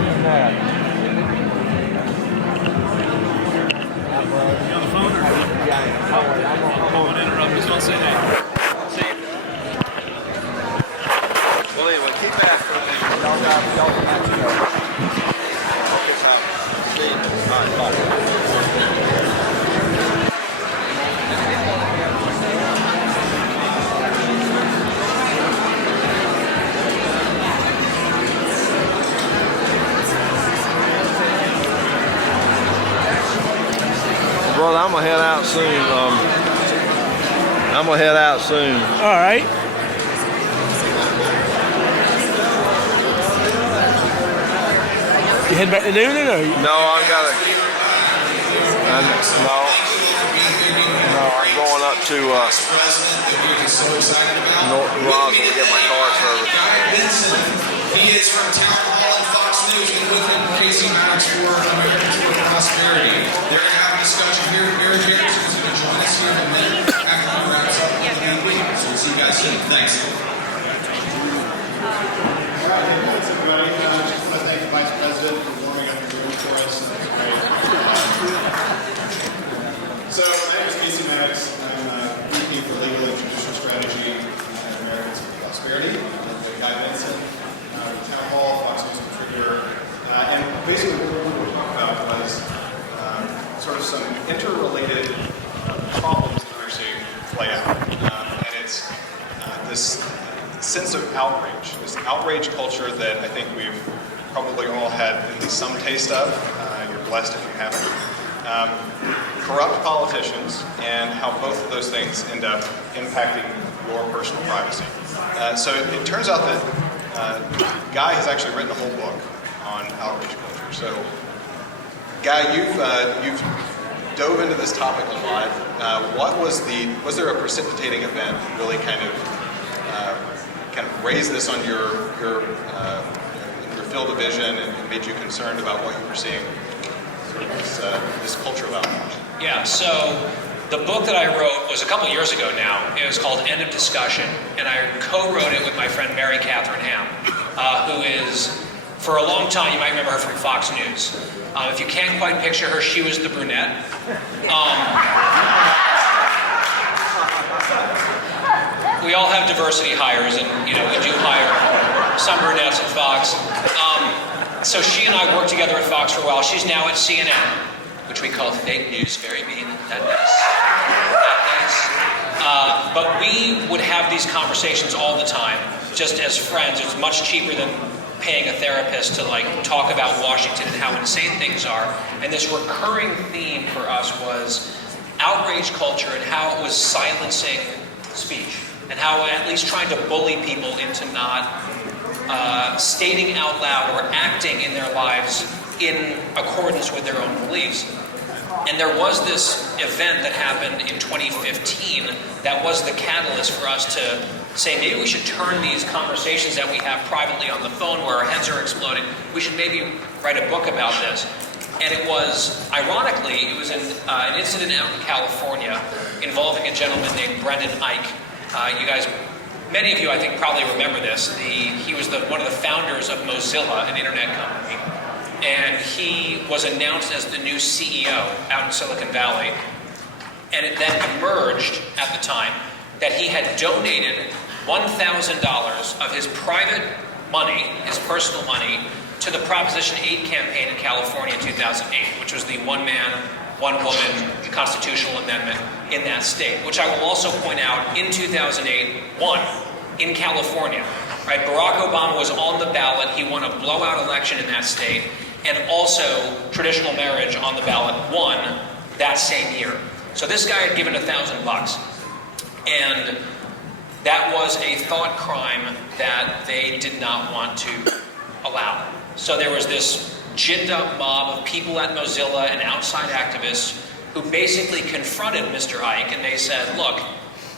imagine that. You on the phone or? Yeah, I'm Don't interrupt us. Don't say hey. See. Well, anyway, keep after it. Y'all can match it up. See? All right, bye. Brother, I'm gonna head out soon. I'm gonna head out soon. All right. You head back to noon or? No, I've got to. No, I'm going up to North Roswell to get my car serviced. He is from Town Hall and Fox News, and with him, Casey Maddox for Americans with Prosperity. They're going to have a discussion here. Mary Harrison is going to join us here in a minute after he wraps up the main week. So we'll see you guys soon. Thanks. Thanks, everybody. I just want to thank the Vice President for warming up the room for us. That's great. So, my name is Casey Maddox. I'm VP for Legal and Judicial Strategy at Americans with Prosperity. I'm with Guy Benson, Town Hall, Fox News contributor. And basically what we were talking about was sort of some interrelated problems that we're seeing play out. And it's this sense of outrage, this outrage culture that I think we've probably all had at least some taste of. You're blessed if you haven't. Corrupt politicians and how both of those things end up impacting your personal privacy. So it turns out that Guy has actually written a whole book on outrage culture. So Guy, you've dove into this topic a lot. Was there a precipitating event that really kind of raised this on your field of vision and made you concerned about what you were seeing? This culture of outrage. Yeah, so the book that I wrote was a couple years ago now. It was called End of Discussion, and I co-wrote it with my friend Mary Catherine Ham, who is, for a long time, you might remember her from Fox News. If you can't quite picture her, she was the brunette. We all have diversity hires, and we do hire some brunettes at Fox. So she and I worked together at Fox for a while. She's now at CNN, which we call fake news. Very mean. That nice. But we would have these conversations all the time, just as friends. It's much cheaper than paying a therapist to talk about Washington and how insane things are. And this recurring theme for us was outrage culture and how it was silencing speech, and how at least trying to bully people into not stating out loud or acting in their lives in accordance with their own beliefs. And there was this event that happened in 2015 that was the catalyst for us to say, maybe we should turn these conversations that we have privately on the phone where our heads are exploding, we should maybe write a book about this. And it was, ironically, it was an incident out in California involving a gentleman named Brendan Ike. You guys, many of you I think probably remember this. He was one of the founders of Mozilla, an internet company. And he was announced as the new CEO out in Silicon Valley. And it then emerged at the time that he had donated $1,000 of his private money, his personal money, to the Proposition 8 campaign in California in 2008, which was the one-man, one-woman constitutional amendment in that state, which I will also point out in 2008 won in California. Right? Barack Obama was on the ballot. He won a blowout election in that state, and also traditional marriage on the ballot won that same year. So this guy had given $1,000, and that was a thought crime that they did not want to allow. So there was this ginned up mob of people at Mozilla and outside activists who basically confronted Mr. Ike, and they said, look,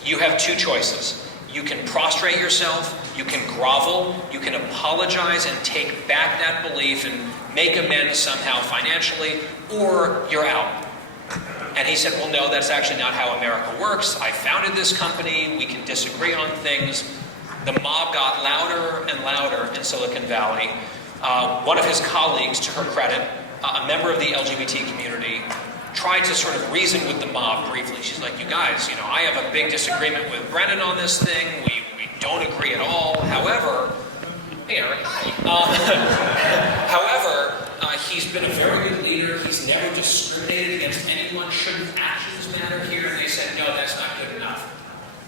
you have two choices. You can prostrate yourself, you can grovel, you can apologize and take back that belief and make amends somehow financially, or you're out. And he said, well, no, that's actually not how America works. I founded this company, we can disagree on things. The mob got louder and louder in Silicon Valley. one of his colleagues, to her credit, a member of the LGBT community, tried to sort of reason with the mob briefly. She's like, you guys, I have a big disagreement with Brendan on this thing. We don't agree at all. However, hey, Eric. However, he's been a very good leader. He's never discriminated against anyone. Shouldn't actions matter here? And they said, no, that's not good enough.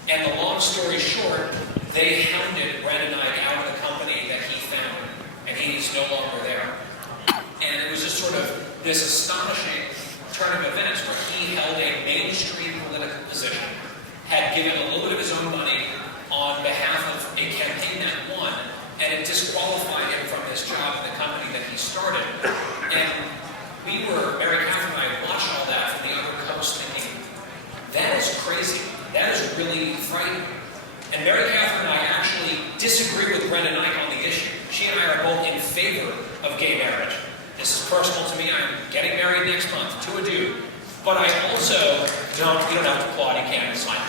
And the long story short, they hounded Brendan and I out of the company that he founded, and he's no longer there. And it was just sort of this astonishing turn of events where he held a mainstream political position, had given a little bit of his own money on behalf of a campaign that won, and it disqualified him from his job in the company that he started. And Mary Catherine and I watched all that from the other coast thinking, that is crazy. That is really frightening. And Mary Catherine and I actually disagree with Brendan Knight on the issue. She and I are both in favor of gay marriage. This is personal to me. I'm getting married next month to a dude. But I also you don't have to applaud, you can, it's fine.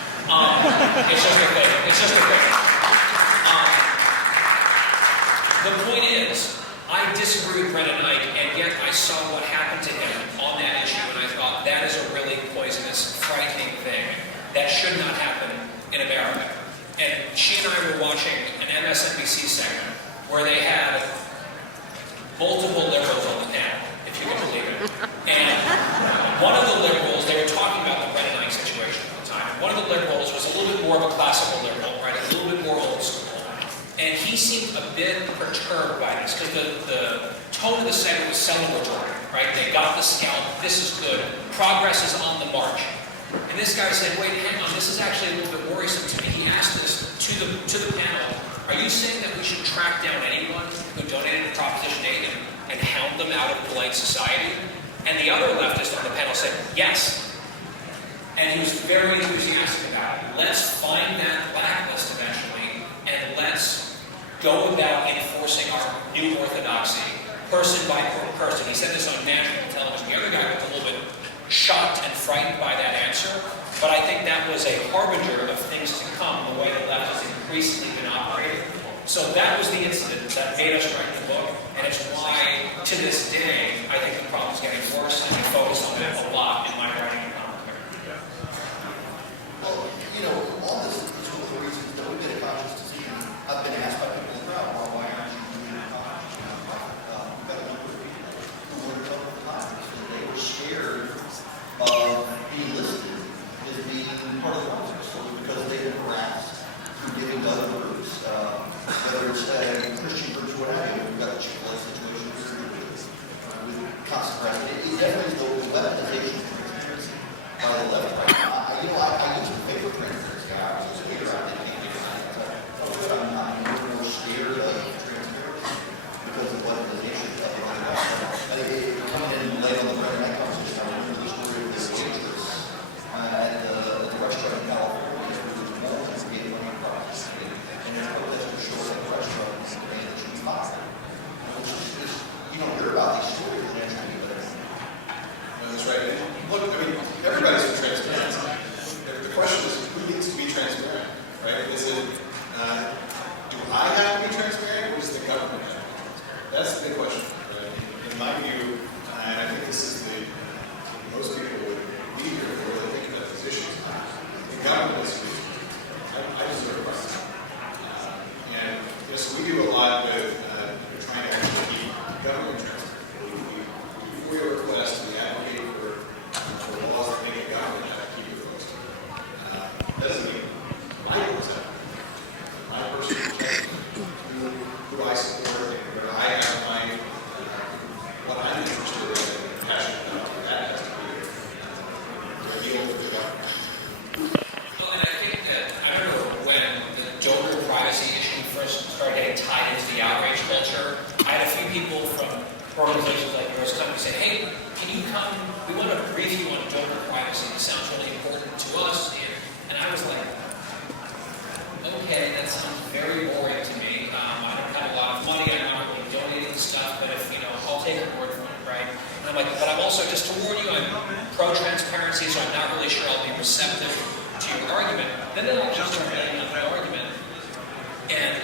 It's just a thing. It's just a thing. The point is, I disagree with Brendan Knight, and yet I saw what happened to him on that issue, and I thought that is a really poisonous, frightening thing that should not happen in America. And she and I were watching an MSNBC segment where they had multiple liberals on the panel, if you can believe it. And one of the liberals, they were talking about the Brendan Knight situation at the time. One of the liberals was a little bit more of a classical liberal, right? A little bit more old school. And he seemed a bit perturbed by this, because the tone of the segment was celebratory, right? They got the scalp, this is good, progress is on the march. And this guy said, wait, hang on, this is actually a little bit worrisome to me. He asked this to the panel, are you saying that we should track down anyone who donated to Proposition 8 and hound them out of polite society? And the other leftist on the panel said, yes. And he was very enthusiastic about it. Let's find that blacklist eventually, and let's go about enforcing our new orthodoxy, person by person. He said this on national television. The other guy was a little bit shocked and frightened by that answer, but I think that was a harbinger of things to come, the way the left has increasingly been operating. So that was the incident that made us write the book, and it's why, to this day, I think the problem's getting worse, and I focus on that a lot in my writing and commentary. Well, all this is one of the reasons that we made a conscious decision. I've been asked by people in the crowd, well, why aren't you doing a college? We've got a number of people who wanted to come to the conference, and they were scared of being listed as being part of the conference, so because they've been harassed through giving to other groups, whether it's Christian groups or what have you. We've got the Chick-fil-A situation here with constant harassment. It definitely is the weaponization of transparency by the left. I used to favor transparency. I was a leader. I didn't think I'm more scared of transparency because of weaponization of the left. Coming in late on the Brendan Knight conversation, I remember the story of this waitress at the restaurant in California who was born and gave money to profits. And the protesters showed at the restaurant and demanded that she be fired. You don't hear about these stories in national media. No, that's right. Look, everybody's for transparency. The question is, who needs to be transparent, right? Is it, do I have to be transparent, or does the government have to be transparent? That's the big question, right? In my view, and I think this is most people would be here for really think about these issues. The government is, I deserve rights. And yes, we do a lot with trying to actually keep government transparent. We FOIA requests, we advocate for laws that make the government have to keep it close to it. That doesn't mean my perspective. My personal perspective, who I support, and where I have my, what I'm interested in and passionate about, that has to be a deal with the government. Well, and I think that, I remember when the donor privacy issue first started getting tied into the outrage culture, I had a few people from organizations like yours come and say, hey, can you come, we want to brief you on donor privacy, it sounds really important to us. And I was like, okay, that sounds very boring to me. I don't have a lot of money, I'm not really donating stuff, but if, I'll take your word for it, right? And I'm like, but I'm also, just to warn you, I'm pro-transparency, so I'm not really sure I'll be receptive to your argument. Then they'll just start getting on the argument. And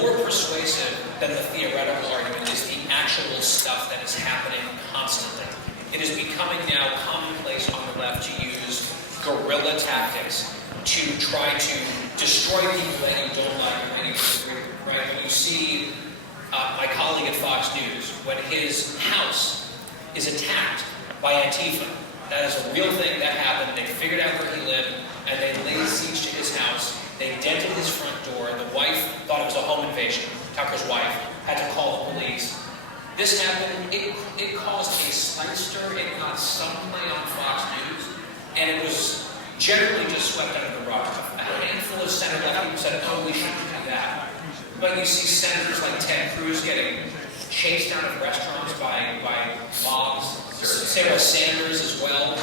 more persuasive than the theoretical argument is the actual stuff that is happening constantly. It is becoming now commonplace on the left to use guerrilla tactics to try to destroy people that you don't like or that you disagree with, right? When you see my colleague at Fox News, when his house is attacked by Antifa, that is a real thing that happened. They figured out where he lived, and they laid siege to his house. They dented his front door. The wife thought it was a home invasion. Tucker's wife had to call the police. This happened. It caused a slight stir. It got some play on Fox News, and it was generally just swept under the rug. A handful of center-left people said, "Oh, we shouldn't do that." But you see senators like Ted Cruz getting chased out of restaurants by mobs. Sarah Sanders as well.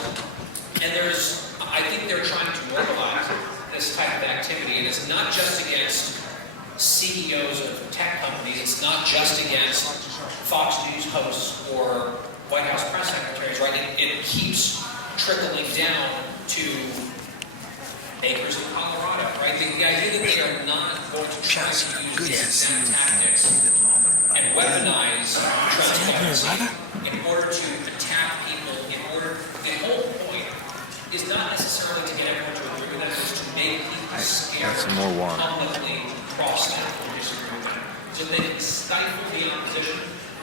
And I think they're trying to mobilize this type of activity, and it's not just against CEOs of tech companies, it's not just against Fox News hosts or White House press secretaries, right? It keeps trickling down to acres in Colorado, right? The idea that they are not going to try to use these exact tactics and weaponize transparency in order to attack people, the whole point is not necessarily to get everyone to agree with them, it's to make people scared publicly cross-staff or disagree with them. So they can stifle the opposition.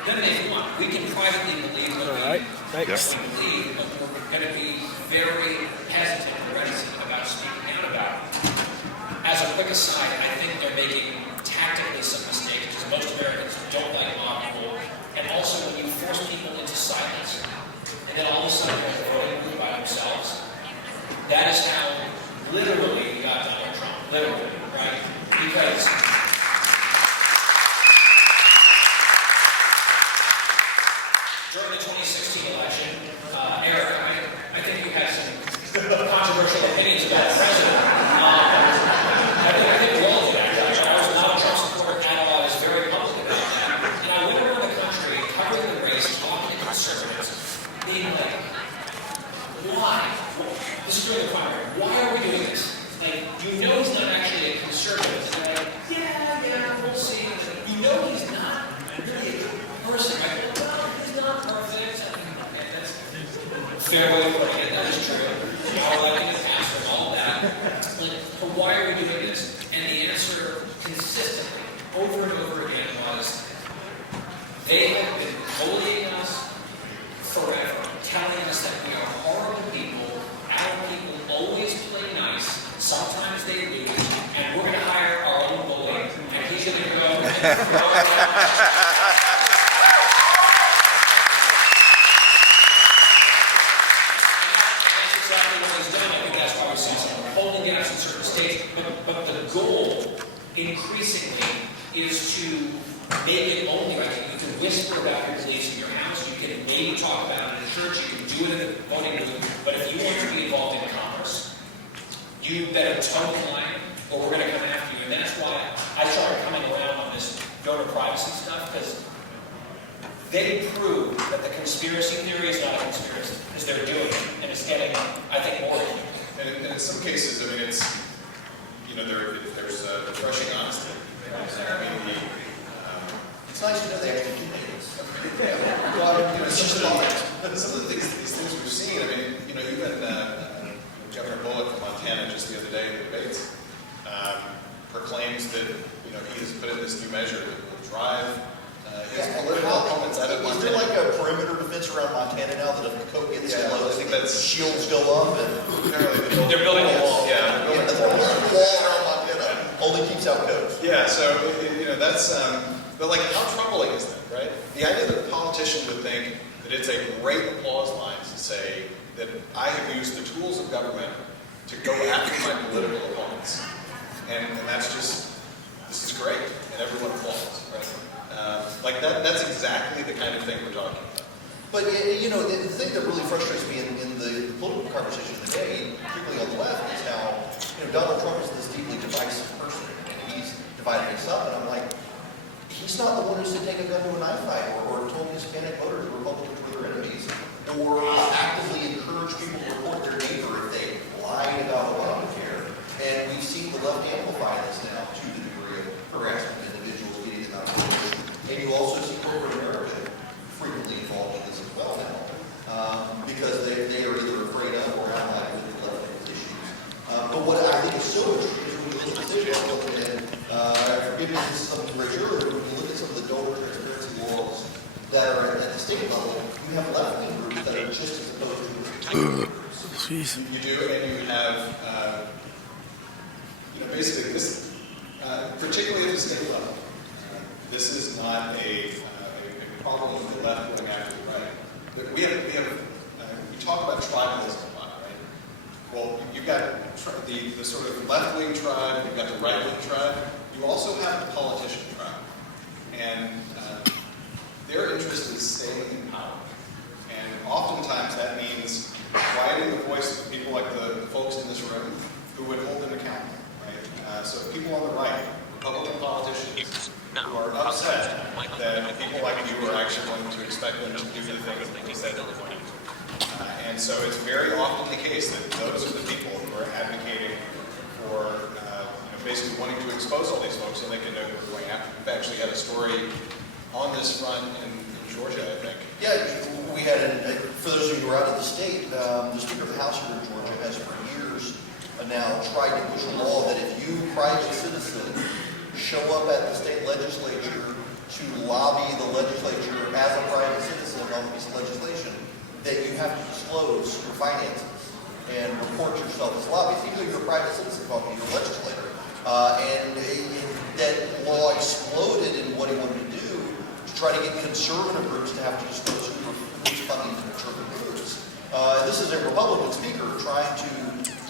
Then they want. We can privately believe what we believe, but we're going to be very hesitant and reticent about speaking out about it. As a quick aside, I think they're making tactically some mistakes because most Americans don't like law people. And also when you force people into silence, and then all of a sudden they're voting booth by themselves, that is how literally we got Donald Trump. Literally, right? Because during the 2016 election, Eric, I think you had some controversial opinions about the president. I think we all did, actually. I was not a Trump supporter at all. I was very public about that. And I went around the country covering the race, talking to conservatives, being like, why? This is during the primary. Why are we doing this? Like, you know he's not actually a conservative. And they're like, yeah, we'll see. You know he's not really a good person, right? Well, he's not perfect. Okay, that's fair way of putting it. That is true. Our electing is pastor and all that. Like, but why are we doing this? And the answer consistently, over and over again, was they have been bullying us forever, telling us that we are horrible people, our people always play nice, sometimes they lose, and we're going to hire our own bully, and he's going to go and throw around. But the goal, increasingly, is to make it only right. You can whisper about your beliefs in your house, you can maybe talk about it in church, you can do it in the voting booth, but if you want to be involved in commerce, you better toe the line, or we're going to come after you. And that's why I started coming around on this donor privacy stuff, because they prove that the conspiracy theory is not a conspiracy, because they're doing it, and it's getting, I think, more. And in some cases, I mean, it's, there's refreshing honesty. I mean, It's nice to know they actually do things. well, it's just some of these things we've seen. I mean, even Governor Bullock from Montana just the other day in the debates proclaims that he has put in this new measure that will drive his political opponents out of Montana. Is there like a perimeter defense around Montana now that if the coat gets low, I think that's shields go up and apparently They're building a wall. Yeah, they're building the wall around Montana only keeps out coats. Yeah, so that's but like how troubling is that, right? The idea that a politician would think that it's a great applause line to say that I have used the tools of government to go after my political opponents, and that's just this is great, and everyone applauds, right? Like that's exactly the kind of thing we're talking about. But the thing that really frustrates me in the political conversation today, particularly on the left, is how Donald Trump is this deeply divisive person, and he's dividing us up. And I'm like, he's not the one who's to take a gun to a knife fight, or told Hispanic voters Republicans were their enemies, or actively encourage people to report their neighbor if they lied about Obamacare. And we've seen the left amplify this now to the degree of harassment of individuals mean, this is something very sure, when you look at some of the donor transparency laws that are at the state level, you have left-wing groups that are just as opposed to You do, and you have, basically this, particularly at the state level, this is not a problem with the left going after the right. But we talk about tribalism a lot, right? Well, you've got the sort of left-wing tribe, you've got the right-wing tribe, you also have the politician tribe. And their interest is staying in power. And oftentimes that means quieting the voice of people like the folks in this room who would hold them accountable, right? So people on the right, Republican politicians, who are upset that people like you are actually going to expect them to do the things that they said they were going to do. And so it's very often the case that those are the people who are advocating for basically wanting to expose all these folks so they can know who we're going after. We've actually had a story on this front in Georgia, I think. Yeah, we had, for those of you who are out of the state, the Speaker of the House here in Georgia has for years now tried to push a law that if you, private citizen, show up at the state legislature to lobby the legislature as a private citizen on a piece of legislation, that you have to disclose your finances and report yourself as lobbyists, even though you're a private citizen talking to your legislator. And that law exploded in what he wanted to do to try to get conservative groups to have to disclose who's funding conservative groups. This is a Republican speaker trying to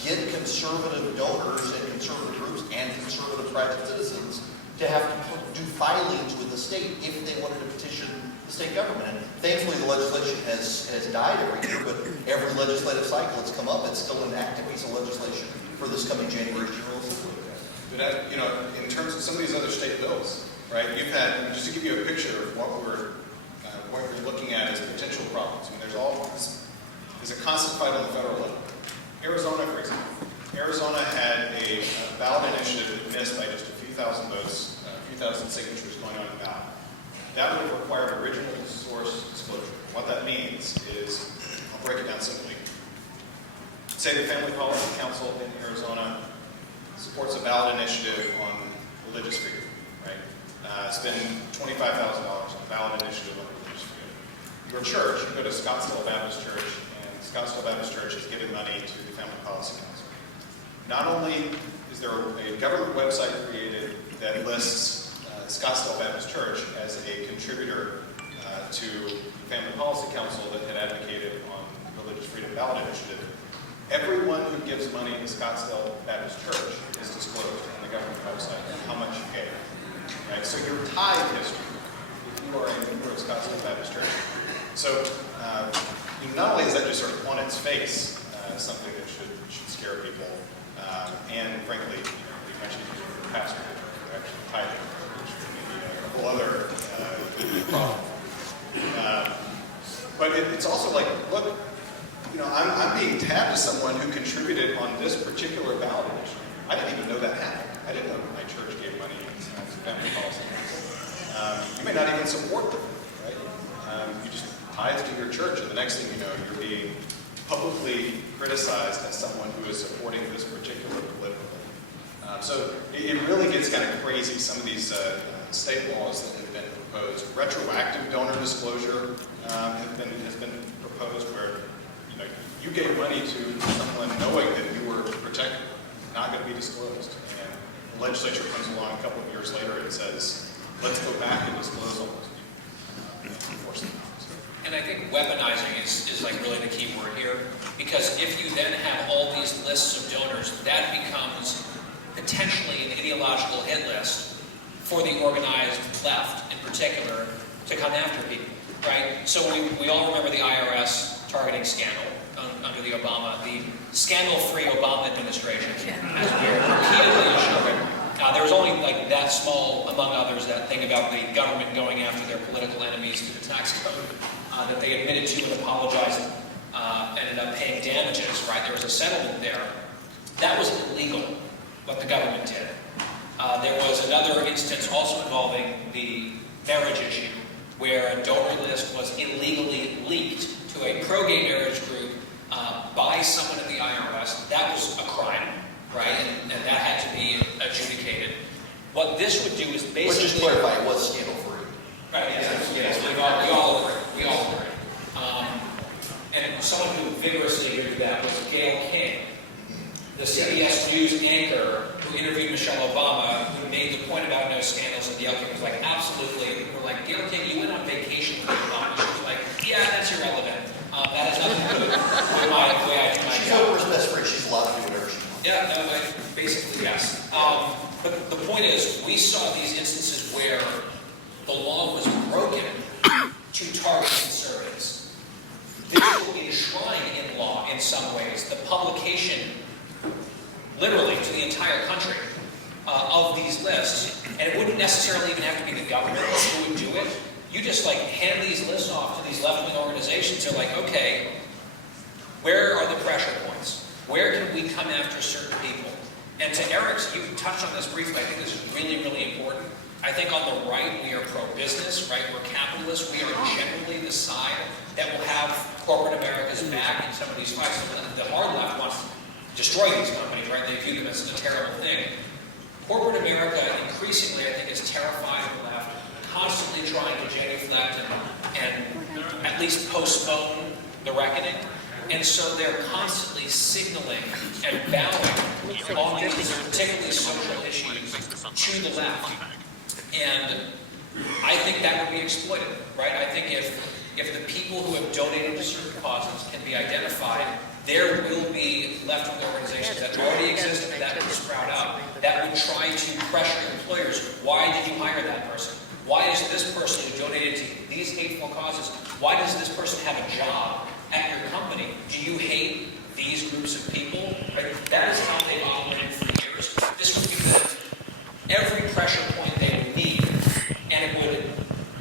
get conservative donors and conservative groups and conservative private citizens to have to do filings with the state if they wanted to petition the state government. And thankfully the legislation has died every year, but every legislative cycle it's come up, it's still an active piece of legislation for this coming January General Assembly. But in terms of some of these other state bills, right? You've had, just to give you a picture of what we're looking at as potential problems. I mean, there's a constant fight on the federal level. Arizona, for example. Arizona had a ballot initiative that missed by just a few thousand votes, a few thousand signatures going on the ballot. That would have required original source disclosure. What that means is, I'll break it down simply. Say the Family Policy Council in Arizona supports a ballot initiative on religious freedom, right? Spend $25,000 on a ballot initiative on religious freedom. Your church, you go to Scottsdale Baptist Church, and Scottsdale Baptist Church has given money to the Family Policy Council. Not only is there a government website created that lists Scottsdale Baptist Church as a contributor to the Family Policy Council that had advocated on the Religious Freedom Ballot Initiative, everyone who gives money to Scottsdale Baptist Church is disclosed on the government website how much you gave. Right? So your tithe history, if you are a member of Scottsdale Baptist Church. So not only is that just sort of on its face something that should scare people, and frankly, we mentioned the pastor who actually tithing, which may be a whole other problem. But it's also like, look, I'm being tabbed as someone who contributed on this particular ballot initiative. I didn't even know that happened. I didn't know that my church gave money to Family Policy. You may not even support them, right? You just tithe to your church, and the next thing you know, you're being publicly criticized as someone who is supporting this particular political thing. So it really gets kind of crazy. Some of these state laws that have been proposed, retroactive donor disclosure has been proposed, where you gave money to someone knowing that you were protected, not going to be disclosed. And the legislature comes along a couple of years later and says, let's go back and disclose all those people. And I think weaponizing is like really the key word here, because if you then have all these lists of donors, that becomes potentially an ideological hit list for the organized left in particular to come after people, right? So we all remember the IRS targeting scandal under the scandal-free Obama administration, as we repeatedly assured. There was only like that small, among others, that thing about the government going after their political enemies through the tax code that they admitted to and apologized and ended up paying damages, right? There was a settlement there. That was illegal, what the government did. There was another instance also involving the marriage issue, where a donor list was illegally leaked to a pro-gay marriage group by someone in the IRS. That was a crime, right? And that had to be adjudicated. What this would do is basically... Let's just clarify, it was scandal-free. Right, yes, we all agree. And someone who vigorously agreed with that was Gayle King, the CBS News anchor who interviewed Michelle Obama, who made the point about no scandals, and Gayle King was like, absolutely. We're like, Gayle King, you went on vacation with Obama. She was like, yeah, that's irrelevant. That has nothing to do with my way I do my She's job. Oprah's best friend. She's allowed to do whatever she wants. Yeah, no, basically, yes. But the point is, we saw these instances where the law was broken to target conservatives. This will enshrine in law in some ways the publication, literally to the entire country, of these lists. And it wouldn't necessarily even have to be the government who would do it. You just like hand these lists off to these left-wing organizations. They're like, okay, where are the pressure points? Where can we come after certain people? And to Eric's, you touched on this briefly, I think this is really, really important. I think on the right, we are pro-business, right? We're capitalists. We are generally the side that will have corporate America's back in some of these fights. The hard left wants to destroy these companies, right? They view them as a terrible thing. Corporate America, increasingly, I think, is terrified of the left, constantly trying to genuflect and at least postpone the reckoning. And so they're constantly signaling and bowing on these particularly social issues to the left. And I think that would be exploited, right? I think if the people who have donated to certain causes can be identified, there will be left-wing organizations that already exist and that will sprout up that would try to pressure employers. Why did you hire that person? Why is this person who donated to these hateful causes, why does this person have a job at your company? Do you hate these groups of people? Right? That is how they've operated for years. This would give them every pressure point they would need, and it would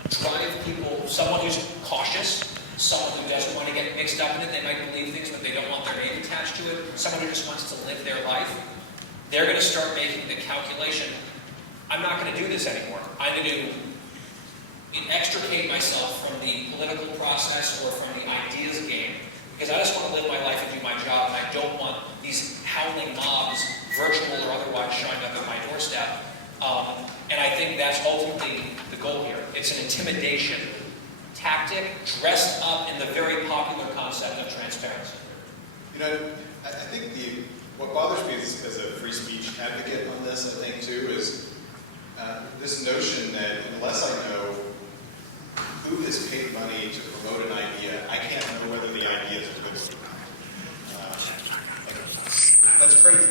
drive people, someone who's cautious, someone who doesn't want to get mixed up in it, they might believe things but they don't want their name attached to it, someone who just wants to live their life, they're going to start making the calculation, I'm not going to do this anymore. I'm going to extricate myself from the political process or from the ideas game, because I just want to live my life and do my job, and I don't want these howling mobs, virtual or otherwise, showing up at my doorstep. And I think that's ultimately the goal here. It's an intimidation tactic dressed up in the very popular concept of transparency. You know, I think what bothers me as a free speech advocate on this, I think too, is this notion that unless I know who has paid money to promote an idea, I can't know whether the idea is a good one. That's crazy.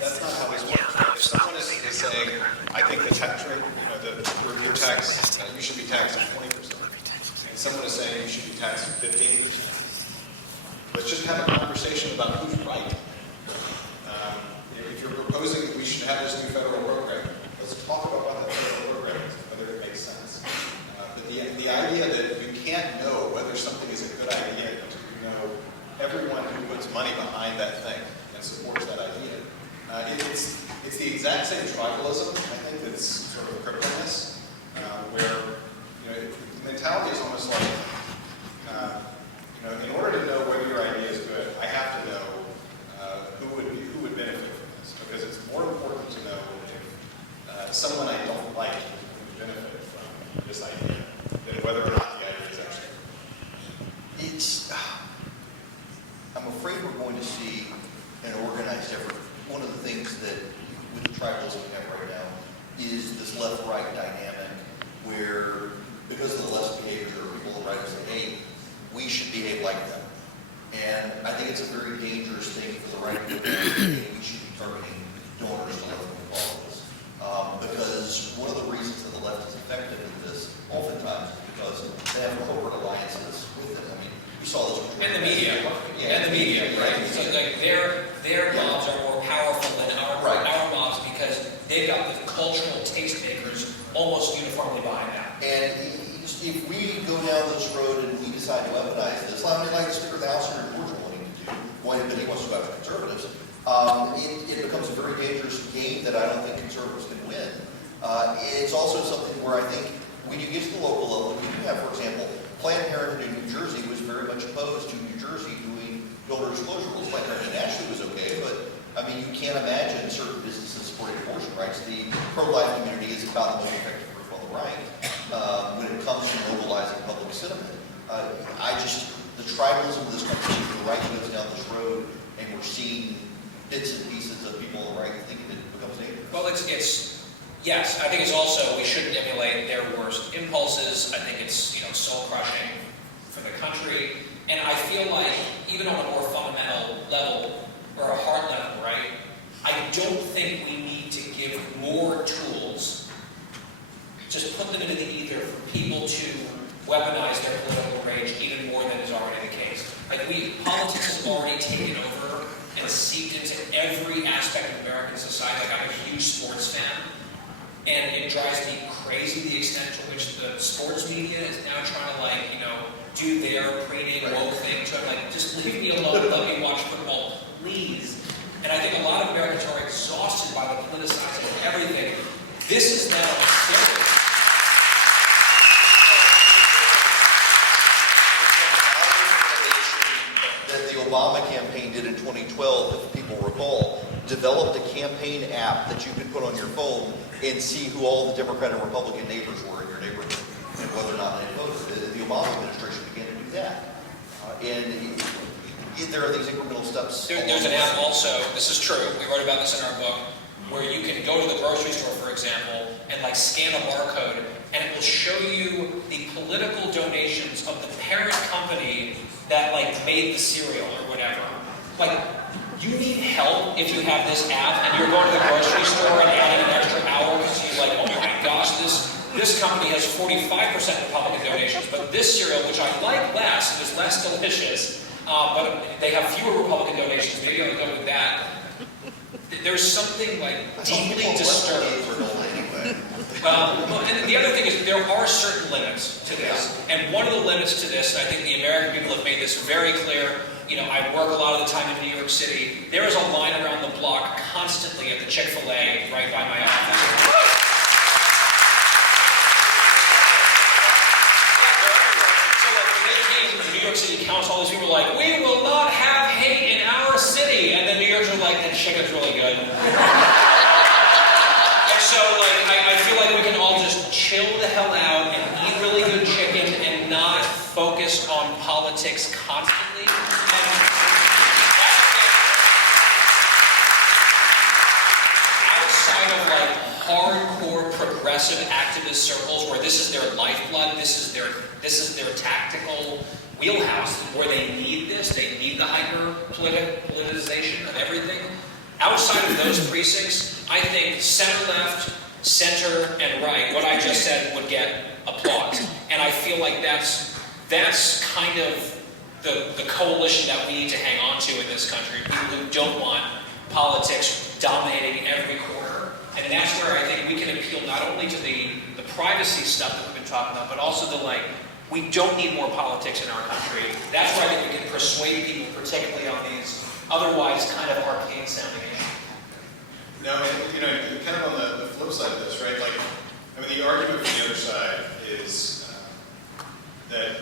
That's not how this works. If someone is saying, I think the tax rate, your tax, you should be taxed at 20%, and someone is saying you should be taxed at 15%, let's just have a conversation about who's right. If you're proposing that we should have this new federal program, let's talk about what that federal program is, whether it makes sense. But the idea that you can't know whether something is a good idea until you know everyone who puts money behind that thing and supports that idea. It's the exact same tribalism, I think, that's sort of crippling this, where the mentality is almost like, in order to know whether your idea is good, I have to know who would benefit from this, because it's more important to know if someone I don't like would benefit from this idea than whether or not the idea is actually good. I'm afraid we're going to see an organized effort. One of the things that, with the tribalism we have right now, is this left-right dynamic where, because of the left's behavior, there are people on the right who say, hey, we should behave like them. And I think it's a very dangerous thing for the right to do. We should be targeting donors to left-wing followers. Because one of the reasons that the left is effective at this, oftentimes, is because they have corporate alliances with it. I mean, we saw this with And the media. Yeah, And the media, right? So like their mobs are more powerful than our mobs because they've got the cultural tastemakers almost uniformly behind them. And if we go down this road and we decide to weaponize this, I mean, like the Speaker of the House here in Georgia wanting to do, but he wants to go after conservatives, it becomes a very dangerous game that I don't think conservatives can win. It's also something where I think when you get to the local level, you do have, for example, Planned Parenthood in New Jersey was very much opposed to New Jersey doing donor disclosure rules. Planned Parenthood nationally was okay, but I mean, you can't imagine certain businesses supporting abortion rights. The pro-life community is about the most effective group on the right when it comes to mobilizing public sentiment. The tribalism of this country, the right goes down this road, and we're seeing bits and pieces of people on the right thinking it becomes dangerous. Well, yes, I think it's also, we shouldn't emulate their worst impulses. I think it's, soul crushing for the country. And I feel like, even on a more fundamental level, or a heart level, right, I don't think we need to give more tools, just put them into the ether for people to weaponize their political rage even more than is already the case. Like, politics has already taken over and seeped into every aspect of American society. Like, I'm a huge sports fan, and it drives me crazy the extent to which the sports media is now trying to, do their preening woke thing. So I'm like, just leave me alone, let me watch football, please. And I think a lot of Americans are exhausted by the politicizing of everything. This is now a steroid. That the Obama campaign did in 2012, if people recall, developed a campaign app that you could put on your phone and see who all the Democrat and Republican neighbors were in your neighborhood and whether or not they voted. The Obama administration began to do that. There are these incremental steps. There's an app also, this is true, we wrote about this in our book, where you can go to the grocery store, for example, and scan a barcode, and it will show you the political donations of the parent company that made the cereal or whatever. You need help if you have this app and you're going to the grocery store and adding an extra hour because you're like, oh my gosh, this company has 45% Republican donations, but this cereal, which I like less, is less delicious, but they have fewer Republican donations. Maybe I'll go with that. There's something deeply disturbing. And the other thing is there are certain limits to this. And one of the limits to this, and I think the American people have made this very clear, I work a lot of the time in New York City. There is a line around the block constantly at the Chick-fil-A right by my office. New York City Council, all these people were like, we will not have hate in our city. And then New Yorkers are like, that chicken's really good. And so, I feel like we can all just chill the hell out and eat really good chicken and not focus on politics constantly. And outside of hardcore progressive activist circles where this is their lifeblood, this is their tactical wheelhouse where they need this, they need the hyper-politicization of everything. Outside of those precincts, I think center-left, center, and right, what I just said would get applause. And I feel like that's kind of the coalition that we need to hang on to in this country. People who don't want politics dominating every corner. And that's where I think we can appeal not only to the privacy stuff that we've been talking about, but also we don't need more politics in our country. That's where I think we can persuade people, particularly on these otherwise kind of arcane sounding issues. No, and kind of on the flip side of this, right? The argument from the other side is that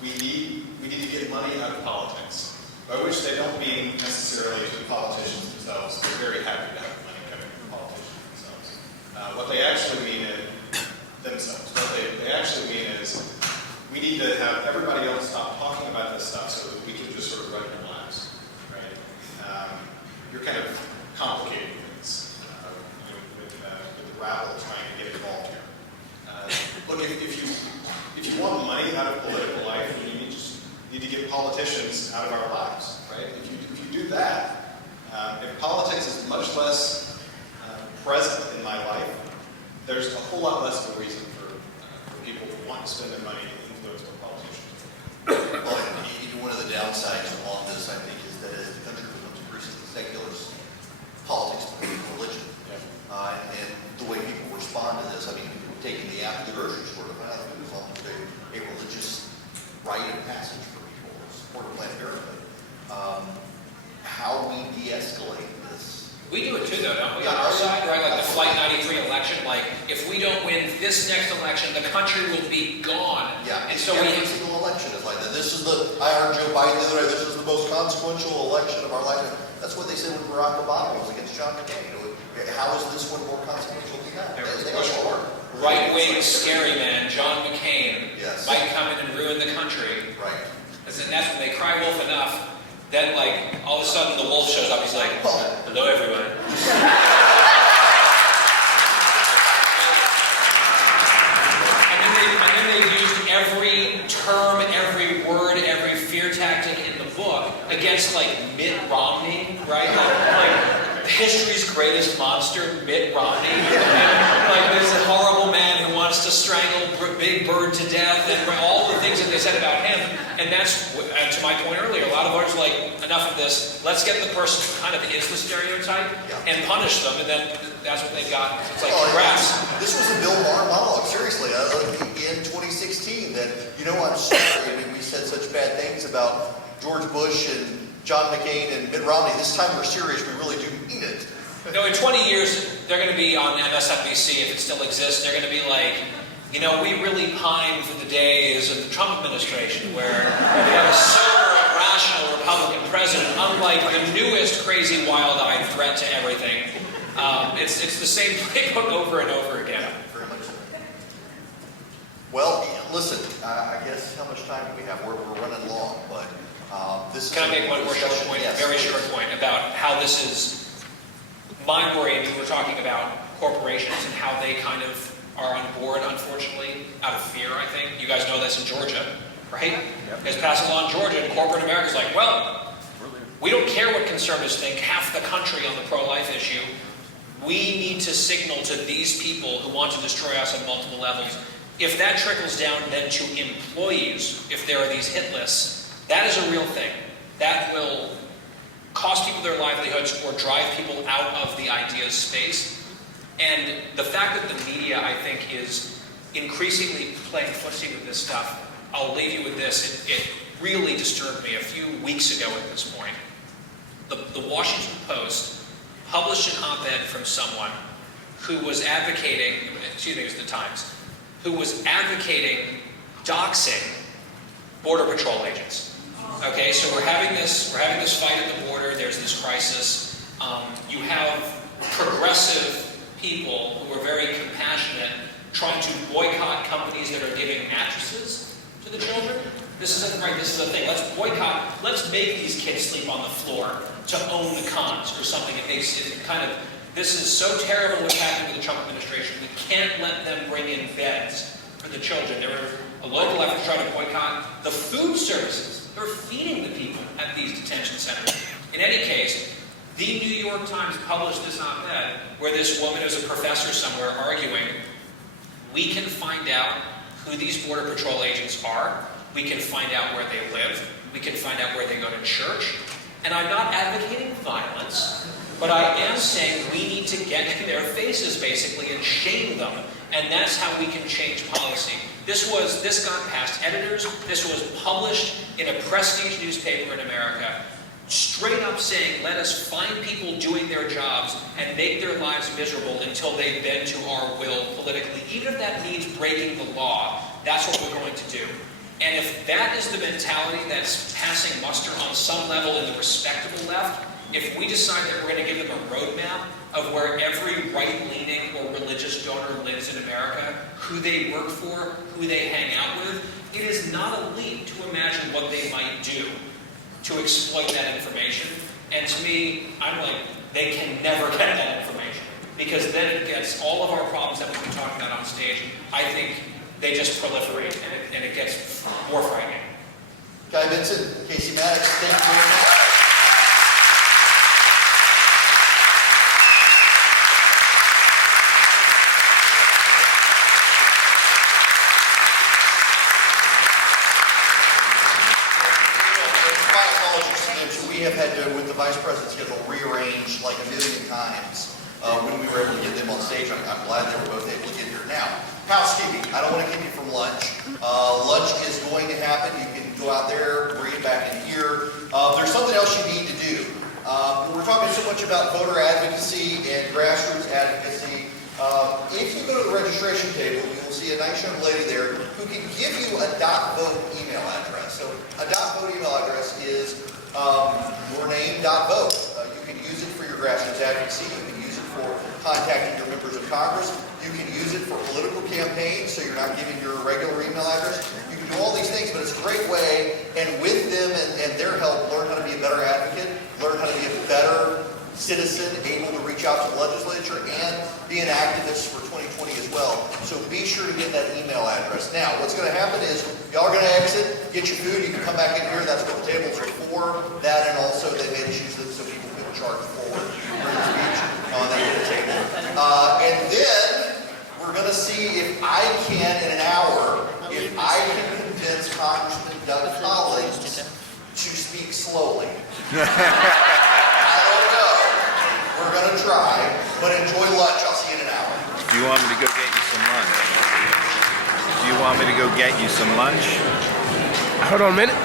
we need to get money out of politics, by which they don't mean necessarily the politicians themselves. They're very happy to have money coming from politicians themselves. What they actually mean is What they actually mean is we need to have everybody else stop talking about this stuff so that we can just sort of run our lives, right? You're kind of complicating things with the rabble trying to get involved here. Look, if you want money out of political life, you need to get politicians out of our lives, right? If you do that, if politics is much less present in my life, there's a whole lot less of a reason for people to want to spend their money to influence what politicians do. Well, one of the downsides on this, I think, is that as the country becomes increasingly secular, politics becomes religion. Yeah. And the way people respond to this, taking the app to the grocery store to find out if it was almost a religious rite of passage for people to support Planned Parenthood. How we de-escalate this We do it too, though, don't we? On our side, right? Like the Flight 93 election. Like, if we don't win this next election, the country will be gone. Yeah, And so every single election is like that. I heard Joe Biden the other day, this is the most consequential election of our lifetime. That's what they said when Barack Obama was against John McCain. How is this one more consequential than that? They all are. right-wing scary man, John McCain, Yes. might come in and ruin the country. Right. And that's when they cry wolf enough. Then, like, all of a sudden the wolf shows up. He's like, hello, everyone. And then they used every term, every word, every fear tactic in the book against, like, Mitt Romney, right? Like history's greatest monster, Mitt Romney. Like, this horrible man who wants to strangle Big Bird to death, and all the things that they said about him. And that's, to my point earlier, a lot of voters are like, enough of this. Let's get the person who kind of is the stereotype and punish them, and then that's what they got. It's like, congrats. This was a Bill Maher monologue, seriously, in 2016, that, I'm sorry, we said such bad things about George Bush and John McCain and Mitt Romney. This time we're serious, we really do mean it. No, in 20 years, they're going to be on MSNBC, if it still exists. They're going to be like, we really pine for the days of the Trump administration where we have a sober, rational Republican president, unlike the newest crazy, wild-eyed threat to everything. It's the same playbook over and over again. Very much so. Well, listen, I guess how much time do we have? We're running long, but this is... Can I make one more short point, yes, very short point, about how this is mind-worrying? We were talking about corporations and how they kind of are on board, unfortunately, out of fear, I think. You guys know this in Georgia, right? Yep. It's passed a law in Georgia, and corporate America's like, well, we don't care what conservatives think, half the country on the pro-life issue. We need to signal to these people who want to destroy us on multiple levels. If that trickles down then to employees, if there are these hit lists, that is a real thing. That will cost people their livelihoods or drive people out of the ideas space. And the fact that the media, I think, is increasingly playing footsie with this stuff, I'll leave you with this. It really disturbed me a few weeks ago at this point. The Washington Post published an op-ed from someone who was advocating, excuse me, it was the Times, who was advocating doxing Border Patrol agents. Okay, so we're having this fight at the border. There's this crisis. You have progressive people who are very compassionate trying to boycott companies that are giving mattresses to the children. This isn't right. This is a thing. Let's boycott. Let's make these kids sleep on the floor to own the cons or something. It makes it kind of. This is so terrible what's happening with the Trump administration. We can't let them bring in beds for the children. There are a local effort to try to boycott the food services. They're feeding the people at these detention centers. In any case, the New York Times published this op-ed where this woman who's a professor somewhere arguing, we can find out who these Border Patrol agents are, we can find out where they live, we can find out where they go to church, and I'm not advocating violence, but I am saying we need to get in their faces, basically, and shame them, and that's how we can change policy. This got past editors, this was published in a prestige newspaper in America, straight up saying, let us find people doing their jobs and make their lives miserable until they bend to our will politically. Even if that means breaking the law, that's what we're going to do. And if that is the mentality that's passing muster on some level in the respectable left, if we decide that we're going to give them a roadmap of where every right-leaning or religious donor lives in America, who they work for, who they hang out with, it is not a leap to imagine what they might do to exploit that information. And to me, I'm like, they can never get that information. Because then it gets all of our problems that we've been talking about on stage, I think they just proliferate and it gets more frightening. Guy Benson, Casey Maddox, thank you very much. We have had to, with the Vice President's schedule, rearrange like a million times when we were able to get them on stage. I'm glad they were both able to get here. Now, housekeeping. I don't want to keep you from lunch. Lunch is going to happen. You can go out there, bring it back in here. There's something else you need to do. We're talking so much about voter advocacy and grassroots advocacy. If you go to the registration table, you will see a nice young lady there who can give you a .vote email address. So a .vote email address is your name .vote. You can use it for your grassroots advocacy. You can use it for contacting your members of Congress. You can use it for political campaigns, so you're not giving your regular email address. You can do all these things, but it's a great way, and with them and their help, learn how to be a better advocate, learn how to be a better citizen, able to reach out to the legislature, and be an activist for 2020 as well. So be sure to get that email address. Now, what's going to happen is y'all are going to exit, get your food, you can come back in here. That's what the tables are for. That, and also they made issues that so people can charge forward during the speech on that little table. And then we're going to see if I can, in an hour, if I can convince Congressman Doug Collins to speak slowly. I don't know. We're going to try, but enjoy lunch. I'll see you in an hour. Do you want me to go get you some lunch? Do you want me to go get you some lunch? Hold on a minute.